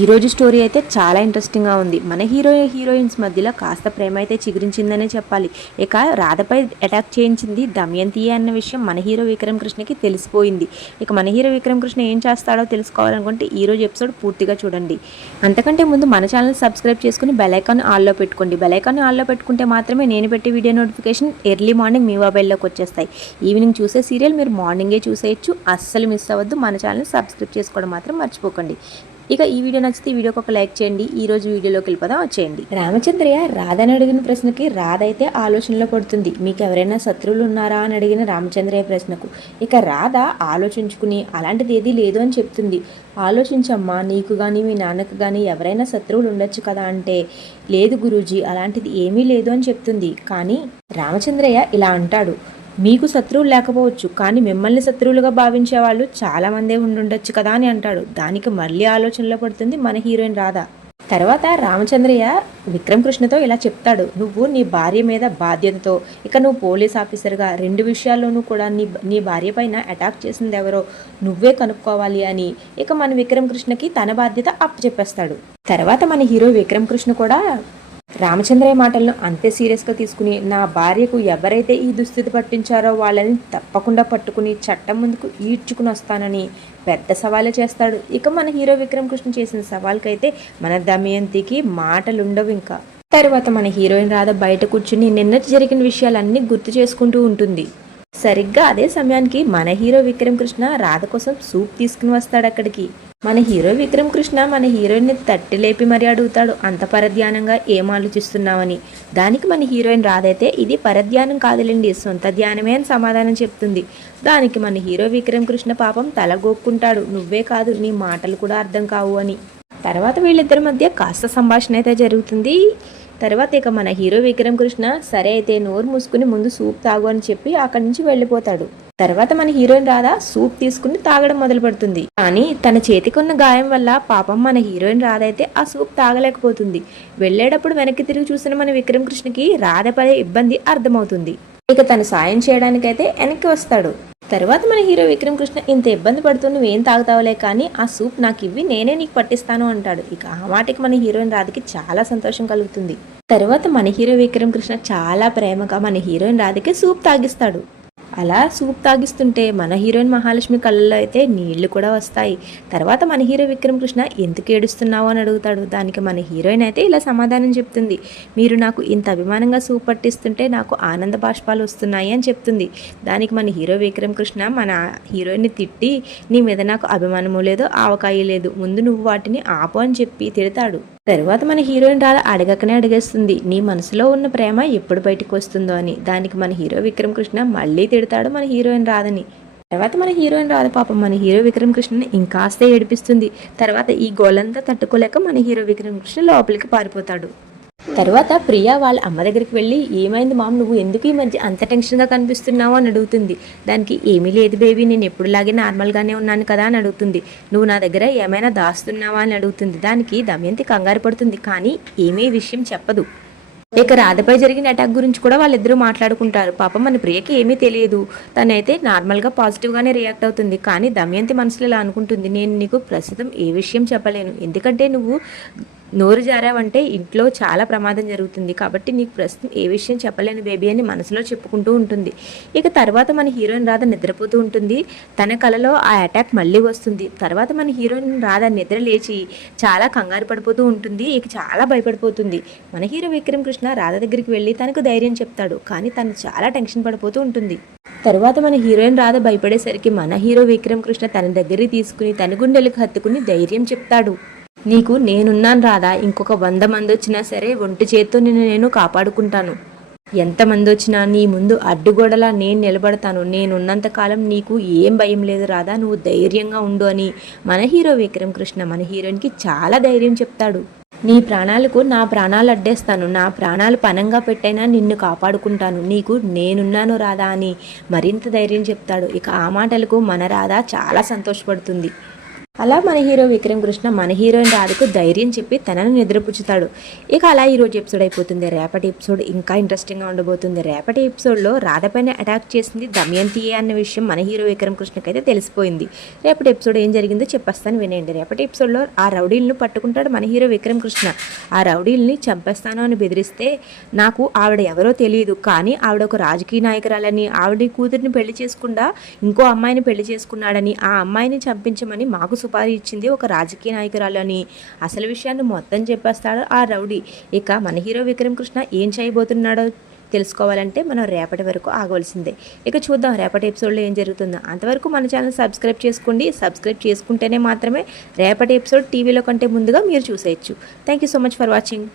ఈ రోజు స్టోరీ అయితే చాలా ఇంట్రెస్టింగ్గా ఉంది. మన హీరోయిన్స్ మధ్యలో కాస్త ప్రేమ అయితే చిగురించిందనే చెప్పాలి. ఇక రాధపై అటాక్ చేయించింది దమయంతియే అన్న విషయం మన హీరో విక్రమ్ కృష్ణకి తెలిసిపోయింది. ఇక మన హీరో విక్రమ్ కృష్ణ ఏం చేస్తాడో తెలుసుకోవాలనుకుంటే ఈ రోజు ఎపిసోడ్ పూర్తిగా చూడండి. అంతకంటే ముందు మన ఛానల్ సబ్స్క్రైబ్ చేసుకుని బెల్ ఐకాన్ ఆల్లో పెట్టుకోండి. బెల్ ఐకాన్ ఆల్లో పెట్టుకుంటే మాత్రమే నేను పెట్టే వీడియో నోటిఫికేషన్ ఎర్లీ మార్నింగ్ మీ మొబైల్లోకి వచ్చేస్తాయి. ఈవినింగ్ చూసే సీరియల్ మీరు మార్నింగే చూసేయచ్చు. అస్సలు మిస్ అవ్వద్దు. మన ఛానల్ సబ్స్క్రైబ్ చేసుకోవడం మాత్రం మర్చిపోకండి. ఇక ఈ వీడియో నచ్చితే ఈ వీడియోకి ఒక లైక్ చేయండి. ఈ రోజు వీడియోలోకి వెళ్ళిపోదాం, వచ్చేయండి. రామచంద్రయ్య రాధని అడిగిన ప్రశ్నకి రాధ అయితే ఆలోచనలో పడుతుంది. మీకు ఎవరైనా శత్రువులు ఉన్నారా అని అడిగిన రామచంద్రయ్య ప్రశ్నకు ఇక రాధ ఆలోచించుకుని అలాంటిది ఏదీ లేదు అని చెప్తుంది. ఆలోచించమ్మా, నీకు కానీ మీ నాన్నకు కానీ ఎవరైనా శత్రువులు ఉండొచ్చు కదా అంటే లేదు గురూజీ, అలాంటిది ఏమీ లేదు అని చెప్తుంది. కానీ రామచంద్రయ్య ఇలా అంటాడు, మీకు శత్రువులు లేకపోవచ్చు, కానీ మిమ్మల్ని శత్రువులుగా భావించే వాళ్ళు చాలామందే ఉండుండొచ్చు కదా అని అంటాడు. దానికి మళ్ళీ ఆలోచనలో పడుతుంది మన హీరోయిన్ రాధ. తర్వాత రామచంద్రయ్య విక్రమ్ కృష్ణతో ఇలా చెప్తాడు, నువ్వు నీ భార్య మీద బాధ్యతతో ఇక నువ్వు పోలీస్ ఆఫీసర్గా రెండు విషయాల్లోనూ కూడా నీ భార్య పైన అటాక్ చేసింది ఎవరో నువ్వే కనుక్కోవాలి అని ఇక మన విక్రమ్ కృష్ణకి తన బాధ్యత అప్పచెప్పేస్తాడు. తర్వాత మన హీరో విక్రమ్ కృష్ణ కూడా రామచంద్రయ్య మాటలను అంతే సీరియస్గా తీసుకుని నా భార్యకు ఎవరైతే ఈ దుస్థితి పట్టించారో వాళ్ళని తప్పకుండా పట్టుకుని చట్టం ముందుకు ఈడ్చుకుని వస్తానని పెద్ద సవాలే చేస్తాడు. ఇక మన హీరో విక్రమ్ కృష్ణ చేసిన సవాల్కైతే మన దమయంతికి మాటలుండవు. ఇంకా తర్వాత మన హీరోయిన్ రాధ బయట కూర్చుని నిన్నటి జరిగిన విషయాలన్నీ గుర్తు చేసుకుంటూ ఉంటుంది. సరిగ్గా అదే సమయానికి మన హీరో విక్రమ్ కృష్ణ రాధ కోసం సూప్ తీసుకుని వస్తాడు అక్కడికి. మన హీరో విక్రమ్ కృష్ణ మన హీరోయిన్ని తట్టి లేపి మరీ అడుగుతాడు, అంత పరధ్యానంగా ఏం ఆలోచిస్తున్నావని. దానికి మన హీరోయిన్ రాధైతే ఇది పరధ్యానం కాదులేండి, సొంత ధ్యానమే అని సమాధానం చెప్తుంది. దానికి మన హీరో విక్రమ్ కృష్ణ పాపం తల గోక్కుంటాడు, నువ్వే కాదు నీ మాటలు కూడా అర్థం కావు అని. తర్వాత వీళ్ళిద్దరి మధ్య కాస్త సంభాషణ అయితే జరుగుతుంది. తర్వాత ఇక మన హీరో విక్రమ్ కృష్ణ సరే అయితే నోరు మూసుకుని ముందు సూప్ తాగు అని చెప్పి అక్కడి నుంచి వెళ్ళిపోతాడు. తర్వాత మన హీరోయిన్ రాధ సూప్ తీసుకుని తాగడం మొదలు పెడుతుంది. కానీ తన చేతికున్న గాయం వల్ల పాపం మన హీరోయిన్ రాధ అయితే ఆ సూప్ తాగలేకపోతుంది. వెళ్ళేటప్పుడు వెనక్కి తిరిగి చూసిన మన విక్రమ్ కృష్ణకి రాధ పడే ఇబ్బంది అర్థమవుతుంది. ఇక తను సాయం చేయడానికైతే వెనక్కి వస్తాడు. తర్వాత మన హీరో విక్రమ్ కృష్ణ ఇంత ఇబ్బంది పడుతూ నువ్వేం తాగుతావులే కానీ ఆ సూప్ నాకు ఇవ్వి, నేనే నీకు పట్టిస్తాను అంటాడు. ఇక ఆ మాటకి మన హీరోయిన్ రాధకి చాలా సంతోషం కలుగుతుంది. తర్వాత మన హీరో విక్రమ్ కృష్ణ చాలా ప్రేమగా మన హీరోయిన్ రాధకి సూప్ తాగిస్తాడు. అలా సూప్ తాగిస్తుంటే మన హీరోయిన్ మహాలక్ష్మి కళ్ళల్లో అయితే నీళ్లు కూడా వస్తాయి. తర్వాత మన హీరో విక్రమ్ కృష్ణ ఎందుకు ఏడుస్తున్నావు అని అడుగుతాడు. దానికి మన హీరోయిన్ అయితే ఇలా సమాధానం చెప్తుంది, మీరు నాకు ఇంత అభిమానంగా సూప్ పట్టిస్తుంటే నాకు ఆనంద బాష్పాలు వస్తున్నాయి అని చెప్తుంది. దానికి మన హీరో విక్రమ్ కృష్ణ మన హీరోయిన్ని తిట్టి, నీ మీద నాకు అభిమానము లేదు, ఆవకాయ లేదు, ముందు నువ్వు వాటిని ఆపు అని చెప్పి తిడతాడు. తర్వాత మన హీరోయిన్ రాధ అడగకనే అడిగేస్తుంది, నీ మనసులో ఉన్న ప్రేమ ఎప్పుడు బయటకు వస్తుందో అని. దానికి మన హీరో విక్రమ్ కృష్ణ మళ్ళీ తిడతాడు మన హీరోయిన్ రాధని. తర్వాత మన హీరోయిన్ రాధ పాపం మన హీరో విక్రమ్ కృష్ణని ఇంకాస్త ఏడిపిస్తుంది. తర్వాత ఈ గోలంతా తట్టుకోలేక మన హీరో విక్రమ్ కృష్ణ లోపలికి పారిపోతాడు. తర్వాత ప్రియా వాళ్ళ అమ్మ దగ్గరికి వెళ్ళి, ఏమైంది మామ్, నువ్వు ఎందుకు ఈ మధ్య అంత టెన్షన్గా కనిపిస్తున్నావు అని అడుగుతుంది. దానికి ఏమీ లేదు బేబీ, నేను ఎప్పుడులాగే నార్మల్గానే ఉన్నాను కదా అని అడుగుతుంది. నువ్వు నా దగ్గర ఏమైనా దాస్తున్నావా అని అడుగుతుంది. దానికి దమయంతి కంగారు పడుతుంది, కానీ ఏమీ విషయం చెప్పదు. ఇక రాధపై జరిగిన అటాక్ గురించి కూడా వాళ్ళిద్దరూ మాట్లాడుకుంటారు. పాపం మన ప్రియకి ఏమీ తెలియదు, తనైతే నార్మల్గా పాజిటివ్గానే రియాక్ట్ అవుతుంది. కానీ దమయంతి మనసులో ఇలా అనుకుంటుంది, నేను నీకు ప్రస్తుతం ఏ విషయం చెప్పలేను, ఎందుకంటే నువ్వు నోరు జారావంటే ఇంట్లో చాలా ప్రమాదం జరుగుతుంది, కాబట్టి నీకు ప్రస్తుతం ఏ విషయం చెప్పలేను బేబీ అని మనసులో చెప్పుకుంటూ ఉంటుంది. ఇక తర్వాత మన హీరోయిన్ రాధ నిద్రపోతూ ఉంటుంది. తన కలలో ఆ అటాక్ మళ్ళీ వస్తుంది. తర్వాత మన హీరోయిన్ రాధ నిద్ర లేచి చాలా కంగారు పడిపోతూ ఉంటుంది. ఇక చాలా భయపడిపోతుంది. మన హీరో విక్రమ్ కృష్ణ రాధ దగ్గరికి వెళ్ళి తనకు ధైర్యం చెప్తాడు, కానీ తను చాలా టెన్షన్ పడిపోతూ ఉంటుంది. తర్వాత మన హీరోయిన్ రాధ భయపడేసరికి మన హీరో విక్రమ్ కృష్ణ తన దగ్గరికి తీసుకుని తన గుండెలకు హత్తుకుని ధైర్యం చెప్తాడు, నీకు నేనున్నాను రాధా, ఇంకొక 100 మంది వచ్చినా సరే ఒంటి చేత్తో నేను కాపాడుకుంటాను, ఎంతమంది వచ్చినా నీ ముందు అడ్డుగోడలా నేను నిలబడతాను, నేనున్నంతకాలం నీకు ఏం భయం లేదు రాధా, నువ్వు ధైర్యంగా ఉండు అని మన హీరో విక్రమ్ కృష్ణ మన హీరోయిన్కి చాలా ధైర్యం చెప్తాడు. నీ ప్రాణాలకు నా ప్రాణాలు అడ్డేస్తాను, నా ప్రాణాలు పనంగా పెట్టైనా నిన్ను కాపాడుకుంటాను, నీకు నేనున్నాను రాధా అని మరింత ధైర్యం చెప్తాడు. ఇక ఆ మాటలకు మన రాధ చాలా సంతోషపడుతుంది. అలా మన హీరో విక్రమ్ కృష్ణ మన హీరోయిన్ రాధకు ధైర్యం చెప్పి తనను నిద్రపుచ్చుతాడు. ఇక అలా ఈరోజు ఎపిసోడ్ అయిపోతుంది. రేపటి ఎపిసోడ్ ఇంకా ఇంట్రెస్టింగ్గా ఉండబోతుంది. రేపటి ఎపిసోడ్లో రాధపైన అటాక్ చేసింది దమయంతియే అన్న విషయం మన హీరో విక్రమ్ కృష్ణకి అయితే తెలిసిపోయింది. రేపటి ఎపిసోడ్ ఏం జరిగిందో చెప్పేస్తాను వినండి. రేపటి ఎపిసోడ్లో ఆ రౌడీలను పట్టుకుంటాడు మన హీరో విక్రమ్ కృష్ణ. ఆ రౌడీల్ని చంపేస్తాను అని బెదిరిస్తే నాకు ఆవిడ ఎవరో తెలియదు, కానీ ఆవిడ ఒక రాజకీయ నాయకురాలని, ఆవిడ కూతురిని పెళ్లి చేసుకుండా ఇంకో అమ్మాయిని పెళ్లి చేసుకున్నాడని, ఆ అమ్మాయిని చంపించమని మాకు సుపారీ ఇచ్చింది ఒక రాజకీయ నాయకురాలు అని అసలు విషయాన్ని మొత్తం చెప్పేస్తాడు ఆ రౌడీ. ఇక మన హీరో విక్రమ్ కృష్ణ ఏం చేయబోతున్నాడో తెలుసుకోవాలంటే మనం రేపటి వరకు ఆగవలసిందే. ఇక చూద్దాం రేపటి ఎపిసోడ్లో ఏం జరుగుతుందో. అంతవరకు మన ఛానల్ సబ్స్క్రైబ్ చేసుకోండి. సబ్స్క్రైబ్ చేసుకుంటేనే మాత్రమే రేపటి ఎపిసోడ్ టీవీలో కంటే ముందుగా మీరు చూసేయచ్చు. Thank you so much for watching.